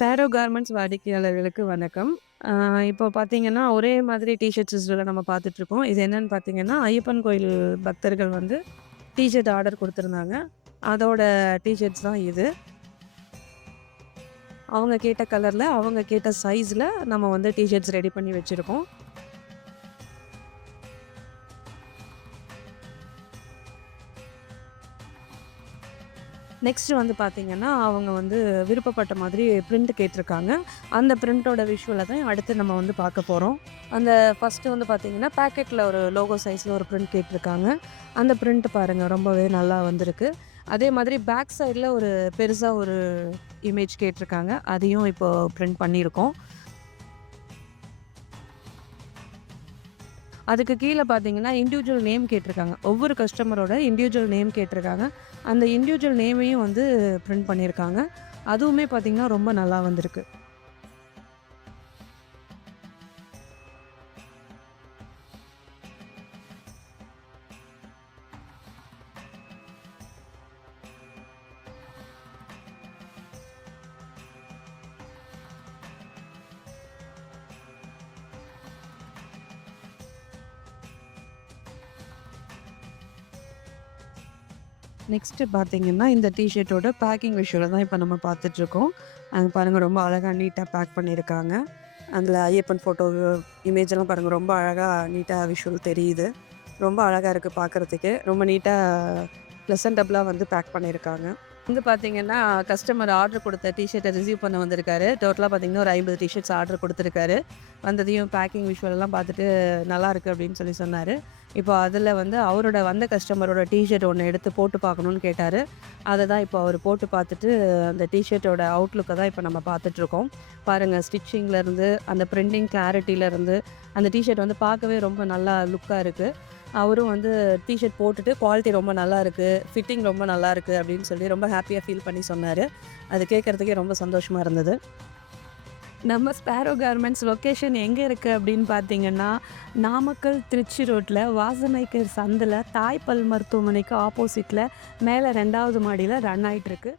Sparrow garments வாடிக்கையாளர்களுக்கு வணக்கம். அ இப்போ பார்த்தீங்கன்னா, ஒரே மாதிரி டீ ஷர்ட்ஸ்ல நம்ம பார்த்துட்ருக்கோம். இது என்னன்னு பார்த்தீங்கன்னா, ஐயப்பன் கோயில் பக்தர்கள் வந்து டீ ஷர்ட் ஆர்டர் குடுத்துருந்தாங்க. அதோட டீ ஷர்ட்ஸ் தான் இது. அவங்க கேட்ட கலர்ல, அவங்க கேட்ட சைஸ்ல நம்ம வந்து டீ ஷர்ட்ஸ் ரெடி பண்ணி வச்சிருக்கோம். நெக்ஸ்ட் வந்து பார்த்தீங்கன்னா, அவங்க வந்து விருப்பப்பட்ட மாதிரி பிரிண்ட் கேட்டிருக்காங்க. அந்த பிரிண்டோட விஷுவல தான் அடுத்து நம்ம வந்து பார்க்க போறோம். அந்த ஃபர்ஸ்ட்டு வந்து பார்த்தீங்கன்னா, பாக்கெட்ல ஒரு லோகோ சைஸ்ல ஒரு பிரிண்ட் கேட்டிருக்காங்க. அந்த பிரிண்ட் பாருங்க ரொம்பவே நல்லா வந்திருக்கு. அதே மாதிரி பேக் சைட்ல ஒரு பெருசா ஒரு இமேஜ் கேட்டிருக்காங்க. அதையும் இப்போ பிரிண்ட் பண்ணியிருக்கோம். அதுக்கு கீழ பார்த்தீங்கன்னா, இண்டிவிஜுவல் நேம் கேட்டிருக்காங்க. ஒவ்வொரு கஸ்டமரோட இண்டிவிஜுவல் நேம் கேட்டிருக்காங்க. அந்த இண்டிவிஜுவல் நேமையும் வந்து பிரிண்ட் பண்ணியிருக்காங்க. அதுவுமே பார்த்தீங்கன்னா, ரொம்ப நல்லா வந்திருக்கு. நெக்ஸ்ட்டு பார்த்தீங்கன்னா, இந்த டீ ஷர்ட்டோட பேக்கிங் விஷுவல தான் இப்ப நம்ம பார்த்துட்ருக்கோம். அங்க பாருங்க ரொம்ப அழகா நீட்டா பேக் பண்ணியிருக்காங்க. அதில ஐயப்பன் ஃபோட்டோ இமேஜெல்லாம் பாருங்க ரொம்ப அழகா நீட்டா விஷுவல் தெரியுது. ரொம்ப அழகா இருக்கு பார்க்கறதுக்கே. ரொம்ப நீட்டா ப்ளசன்டபுளா வந்து பேக் பண்ணியிருக்காங்க. வந்து பார்த்தீங்கன்னா, கஸ்டமர் ஆர்டர் குடுத்த டீ ஷர்ட்ட ரிசீவ் பண்ண வந்திருக்காரு. டோட்டலா பார்த்தீங்கன்னா, ஒரு 50 டீ ஷர்ட்ஸ் ஆர்டர் குடுத்துருக்காரு. வந்ததையும் பேக்கிங் விஷுவல்லாம் பார்த்துட்டு நல்லாயிருக்கு அப்படின்னு சொல்லி சொன்னாரு. இப்போ அதில வந்து அவரோட வந்த கஸ்டமரோட டீ ஷர்ட் ஒண்ணு எடுத்து போட்டு பார்க்கணும்னு கேட்டாரு. அத தான் இப்போ அவரு போட்டு பார்த்துட்டு, அந்த டீ ஷர்ட்டோட அவுட்லுக்க தான் இப்போ நம்ம பார்த்துட்ருக்கோம். பாருங்க ஸ்டிச்சிங்லேருந்து, அந்த பிரிண்டிங் கிளாரிட்டிலருந்து, அந்த டீ ஷர்ட் வந்து பார்க்கவே ரொம்ப நல்லா லுக்கா இருக்கு. அவரும் வந்து டீ ஷர்ட் போட்டுட்டு குவாலிட்டி ரொம்ப நல்லாயிருக்கு, ஃபிட்டிங் ரொம்ப நல்லாயிருக்கு அப்படின்னு சொல்லி ரொம்ப ஹேப்பியா ஃபீல் பண்ணி சொன்னாரு. அது கேட்கறதுக்கே ரொம்ப சந்தோஷமா இருந்தது. நம்ம ஸ்பேரோ கார்மெண்ட்ஸ் லொக்கேஷன் எங்க இருக்கு அப்படின்னு பார்த்தீங்கன்னா, நாமக்கல், திருச்சி ரோட்ல வாசனைக்கர் சந்துல தாய் பல் மருத்துவமனைக்கு ஆப்போசிட்ல மேல 2வது மாடியில ரன் ஆயிட்டுருக்கு.